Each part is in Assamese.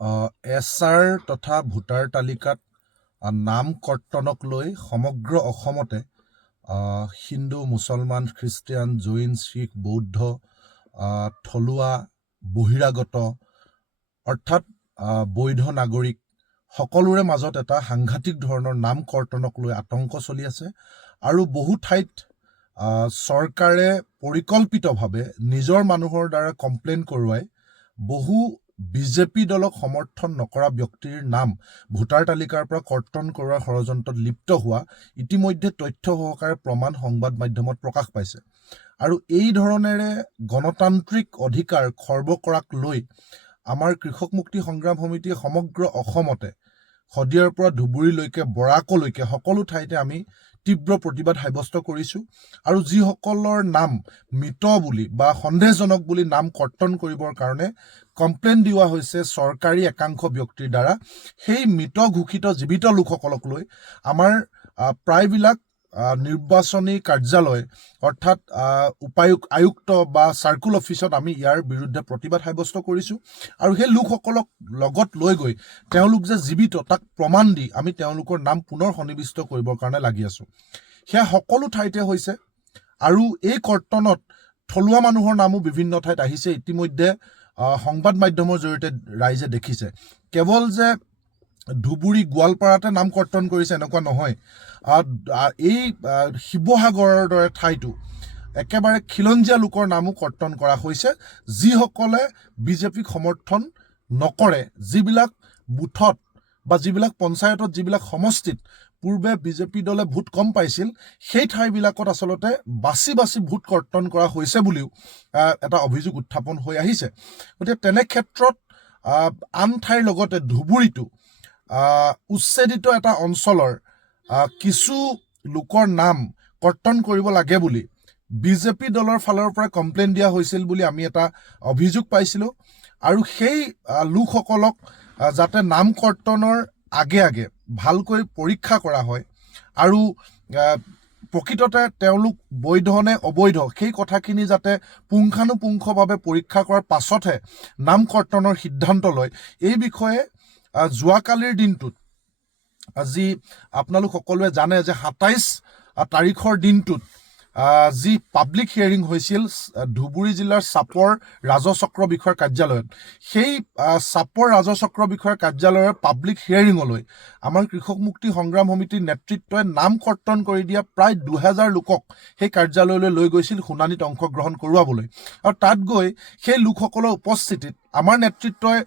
এছআৰ তথা ভোটাৰ তালিকাত নাম কৰ্তনক লৈ সমগ্ৰ অসমতে হিন্দু, মুছলমান, খ্ৰীষ্টিয়ান, জৈন, শিখ, বৌদ্ধ, থলুৱা, বহিৰাগত অৰ্থাৎ বৈধ নাগৰিক সকলোৰে মাজত এটা সাংঘাতিক ধৰণৰ নাম কৰ্তনক লৈ আতংক চলি আছে। আৰু বহু ঠাইত চৰকাৰে পৰিকল্পিতভাৱে নিজৰ মানুহৰ দ্বাৰা কমপ্লেইন কৰোৱাই বহু বিজেপি দলক সমৰ্থন নকৰা ব্যক্তিৰ নাম ভোটাৰ তালিকাৰ পৰা কৰ্তন কৰোৱাৰ ষড়যন্ত্ৰত লিপ্ত হোৱা ইতিমধ্যে তথ্য সহকাৰে প্ৰমাণ সংবাদ মাধ্যমত প্ৰকাশ পাইছে। আৰু এই ধৰণেৰে গণতান্ত্ৰিক অধিকাৰ খৰ্ব কৰাক লৈ আমাৰ কৃষক মুক্তি সংগ্ৰাম সমিতিয়ে সমগ্ৰ অসমতে শদিয়াৰ পৰা ধুবুৰীলৈকে বৰাকলৈকে সকলো ঠাইতে আমি তীব্ৰ প্ৰতিবাদ সাব্যস্ত কৰিছোঁ। আৰু যিসকলৰ নাম মৃত বুলি বা সন্দেহজনক বুলি নাম কৰ্তন কৰিবৰ কাৰণে কমপ্লেইন দিয়া হৈছে চৰকাৰী একাংশ ব্যক্তিৰ দ্বাৰা, সেই মৃত ঘোষিত জীৱিত লোকসকলক লৈ আমাৰ প্ৰায়বিলাক নিৰ্বাচনী কাৰ্যালয় অৰ্থাৎ আয়ুক্ত বা চাৰ্কুল অফিচত আমি ইয়াৰ বিৰুদ্ধে প্ৰতিবাদ সাব্যস্ত কৰিছোঁ। আৰু সেই লোকসকলক লগত লৈ গৈ তেওঁলোক যে জীৱিত তাক প্ৰমাণ দি আমি তেওঁলোকৰ নাম পুনৰ সন্নিৱিষ্ট কৰিবৰ কাৰণে লাগি আছোঁ। সেয়া সকলো ঠাইতে হৈছে। আৰু এই কৰ্তনত থলুৱা মানুহৰ নামো বিভিন্ন ঠাইত আহিছে। ইতিমধ্যে সংবাদ মাধ্যমৰ জৰিয়তে ৰাইজে দেখিছে। কেৱল যে ধুবুৰী, গোৱালপাৰাতে নাম কৰ্তন কৰিছে এনেকুৱা নহয়। এই শিৱসাগৰৰ দৰে ঠাইতো একেবাৰে খিলঞ্জীয়া লোকৰ নামো কৰ্তন কৰা হৈছে, যিসকলে বিজেপিক সমৰ্থন নকৰে। যিবিলাক বুথত বা যিবিলাক পঞ্চায়তত, যিবিলাক সমষ্টিত পূৰ্বে বিজেপি দলে ভোট কম পাইছিল, সেই ঠাইবিলাকত আচলতে বাছি বাছি ভোট কৰ্তন কৰা হৈছে বুলিও এটা অভিযোগ উত্থাপন হৈ আহিছে। গতিকে তেনে ক্ষেত্ৰত আন ঠাইৰ লগতে ধুবুৰীতো উচ্ছেদিত এটা অঞ্চলৰ কিছু লোকৰ নাম কৰ্তন কৰিব লাগে বুলি বিজেপি দলৰ ফালৰ পৰা কমপ্লেইন দিয়া হৈছিল বুলি আমি এটা অভিযোগ পাইছিলোঁ। আৰু সেই লোকসকলক যাতে নাম কৰ্তনৰ আগে আগে ভালকৈ পৰীক্ষা কৰা হয় আৰু প্ৰকৃততে তেওঁলোক বৈধ নে অবৈধ সেই কথাখিনি যাতে পুংখানুপুংখভাৱে পৰীক্ষা কৰাৰ পাছতহে নাম কৰ্তনৰ সিদ্ধান্ত লয়, এই বিষয়ে যোৱাকালিৰ দিনটোত আজি আপোনালোক সকলোৱে জানে যে ২৭ তাৰিখৰ দিনটোত যি পাব্লিক হিয়াৰিং হৈছিল ধুবুৰী জিলাৰ চাপৰ ৰাজচক্ৰ বিষয়াৰ কাৰ্যালয়ত, সেই চাপৰ ৰাজচক্ৰ বিষয়াৰ কাৰ্যালয়ৰ পাব্লিক হিয়াৰিঙলৈ আমাৰ কৃষক মুক্তি সংগ্ৰাম সমিতিৰ নেতৃত্বই নাম কৰ্তন কৰি দিয়া প্ৰায় ২০০০ লোকক সেই কাৰ্যালয়লৈ লৈ গৈছিল শুনানিত অংশগ্ৰহণ কৰোৱাবলৈ। আৰু তাত গৈ সেই লোকসকলৰ উপস্থিতিত আমাৰ নেতৃত্বই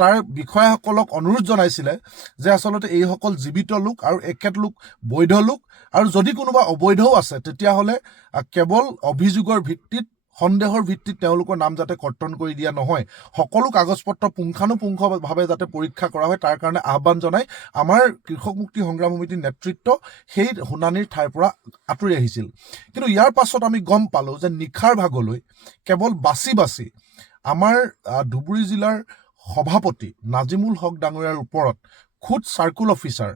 তাৰ বিষয়াসকলক অনুৰোধ জনাইছিলে যে আচলতে এইসকল জীৱিত লোক আৰু এখেতলোক বৈধ লোক, আৰু যদি কোনোবা অবৈধও আছে তেতিয়াহ'লে কেৱল অভিযোগৰ ভিত্তিত, সন্দেহৰ ভিত্তিত তেওঁলোকৰ নাম যাতে কৰ্তন কৰি দিয়া নহয়, সকলো কাগজ পত্ৰ পুংখানুপুংখভাৱে যাতে পৰীক্ষা কৰা হয় তাৰ কাৰণে আহ্বান জনাই আমাৰ কৃষক মুক্তি সংগ্ৰাম সমিতিৰ নেতৃত্ব সেই শুনানিৰ ঠাইৰ পৰা আঁতৰি আহিছিল। কিন্তু ইয়াৰ পাছত আমি গম পালোঁ যে নিশাৰ ভাগলৈ কেৱল বাছি বাছি আমাৰ ধুবুৰী জিলাৰ সভাপতি নাজিমুল হক ডাঙৰীয়াৰ ওপৰত খুদ চাৰ্কুল অফিচাৰ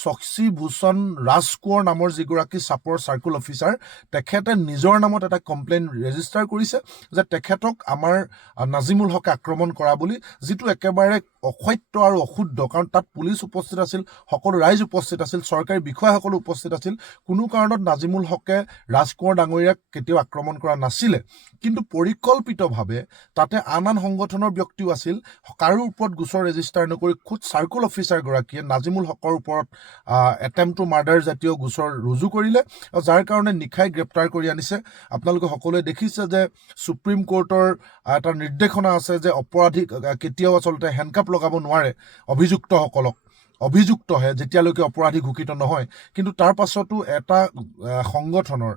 শশী ভূষণ ৰাজকোঁৱৰ নামৰ যিগৰাকী চাপৰ চাৰ্কুল অফিচাৰ, তেখেতে নিজৰ নামত এটা কমপ্লেইন ৰেজিষ্টাৰ কৰিছে যে তেখেতক আমাৰ নাজিমুল হকে আক্ৰমণ কৰা বুলি, যিটো একেবাৰে অসত্য আৰু অশুদ্ধ। কাৰণ তাত পুলিচ উপস্থিত আছিল, সকলো ৰাইজ উপস্থিত আছিল, চৰকাৰী বিষয়াসকলো উপস্থিত আছিল। কোনো কাৰণত নাজিমুল হকে ৰাজকোঁৱৰ ডাঙৰীয়াক কেতিয়াও আক্ৰমণ কৰা নাছিলে। কিন্তু পৰিকল্পিতভাৱে তাতে আন আন সংগঠনৰ ব্যক্তিও আছিল, কাৰো ওপৰত গোচৰ ৰেজিষ্টাৰ নকৰি খুদ চাৰ্কুল অফিচাৰগৰাকীয়ে নাজিমুল হকৰ ওপৰত এটেম্প টু মাৰ্ডাৰ জাতীয় গোচৰ ৰুজু কৰিলে, যাৰ কাৰণে নিশাই গ্ৰেপ্তাৰ কৰি আনিছে। আপোনালোকে সকলোৱে দেখিছে যে সুপ্ৰিম কোৰ্টৰ এটা নিৰ্দেশনা আছে যে অপৰাধীক কেতিয়াও আচলতে হেণ্ডকাপ লগাব নোৱাৰে অভিযুক্তসকলক, অভিযুক্তহে যেতিয়ালৈকে অপৰাধী ঘোষিত নহয়। কিন্তু তাৰ পাছতো এটা সংগঠনৰ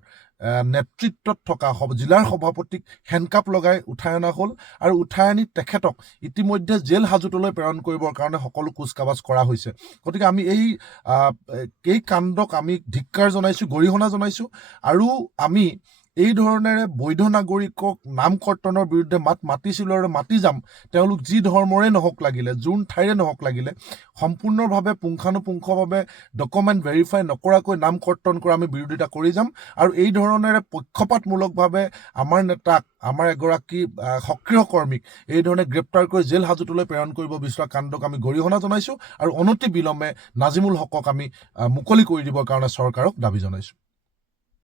নেতৃত্বত থকা জিলাৰ সভাপতিক হেণ্ডকাপ লগাই উঠাই অনা হ'ল, আৰু উঠাই আনি তেখেতক ইতিমধ্যে জেল হাজতলৈ প্ৰেৰণ কৰিবৰ কাৰণে সকলো কুচকাৱাজ কৰা হৈছে। গতিকে আমি এই কাণ্ডক আমি ধিক্কাৰ জনাইছোঁ, গৰিহণা জনাইছোঁ, আৰু আমি এই ধৰণেৰে বৈধ নাগৰিকক নাম কৰ্তনৰ বিৰুদ্ধে মাত মাতিছিলোঁ আৰু মাতি যাম। তেওঁলোক যি ধৰ্মৰে নহওক লাগিলে, যোন ঠাইৰে নহওক লাগিলে, সম্পূৰ্ণভাৱে পুংখানুপুংখভাৱে ডকুমেণ্ট ভেৰিফাই নকৰাকৈ নাম কৰ্তন কৰা আমি বিৰোধিতা কৰি যাম। আৰু এই ধৰণেৰে পক্ষপাতমূলকভাৱে আমাৰ নেতাক, আমাৰ এগৰাকী সক্ৰিয় কৰ্মীক এই ধৰণে গ্ৰেপ্তাৰ কৰি জেল হাজতলৈ প্ৰেৰণ কৰিব বিচৰা কাণ্ডক আমি গৰিহণা জনাইছোঁ আৰু অনতি বিলম্বে নাজিমুল হকক আমি মুকলি কৰি দিবৰ কাৰণে চৰকাৰক দাবী জনাইছোঁ।